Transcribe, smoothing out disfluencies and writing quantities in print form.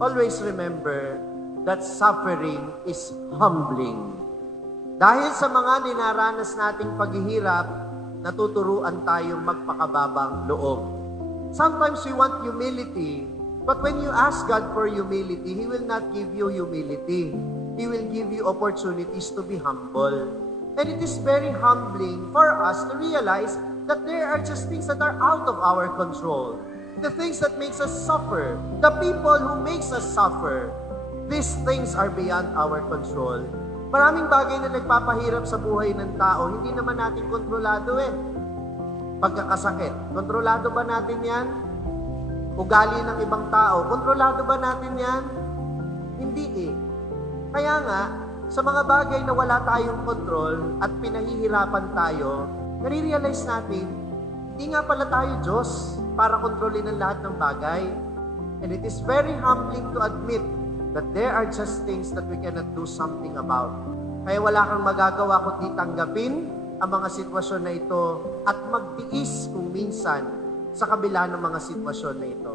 always remember that suffering is humbling. Dahil sa mga dinaranas nating paghihirap, natuturuan tayong magpakababang loob. Sometimes we want humility, but when you ask God for humility, He will not give you humility. He will give you opportunities to be humble. And it is very humbling for us to realize that there are just things that are out of our control. The things that makes us suffer, the people who makes us suffer, these things are beyond our control. Maraming bagay na nagpapahirap sa buhay ng tao, hindi naman natin kontrolado Pagkakasakit, kontrolado ba natin yan? Ugali ng ibang tao, kontrolado ba natin yan? Hindi Kaya nga, sa mga bagay na wala tayong control at pinahihirapan tayo, nare-realize natin, hindi nga pala tayo Diyos para kontrolin ang lahat ng bagay. And it is very humbling to admit that there are just things that we cannot do something about. Kaya wala kang magagawa kundi tanggapin ang mga sitwasyon na ito at magtiis kung minsan sa kabila ng mga sitwasyon na ito.